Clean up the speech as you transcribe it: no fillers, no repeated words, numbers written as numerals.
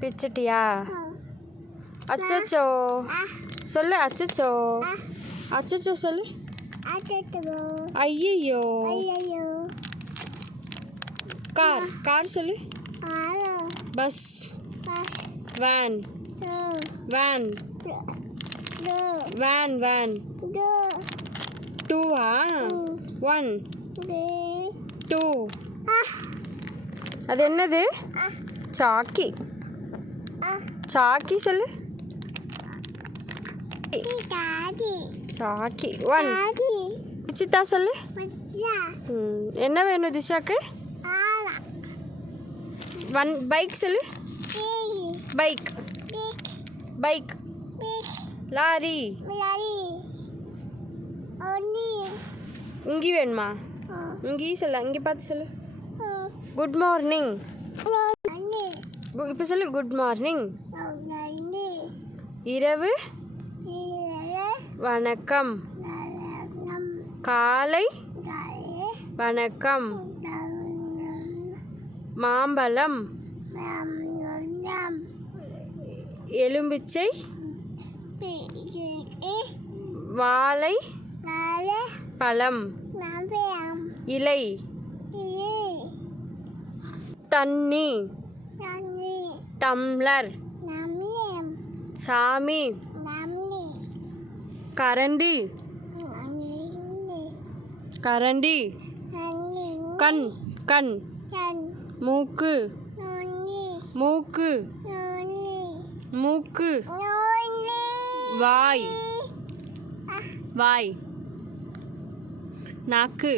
பிச்சிட்டியா? அச்சச்சோ சொல்லு. அச்சச்சோ அச்சச்சோ சொல்லு. ஐயோ. கார். கார் சொல்லு. Bus. Van. Van. Van. Van. டூவா? 1 2. அது என்னது? சாக்கி. சாக்கி சொல்லு. சாக்கி. 1. பிச்சித்தா சொல்லு. என்ன வேணும் திஷாக்கு? 1. பைக் சொல்லு. பைக். பைக். லாரி. இங்கி வேணுமா? இங்கி சொல்ல. இங்கே பார்த்து சொல்லு. Good morning. இப்போ சொல்லு. Good morning. இரவு வணக்கம். காலை வணக்கம். மாம்பழம். எலும்பிச்சை. வாழை பழம். இலை. தண்ணி. டம்ளர். சாமி. கரண்டி. கரண்டி. கண். கண். மூக்கு. மூக்கு. மூக்கு. வாய். வாய். நாக்கு.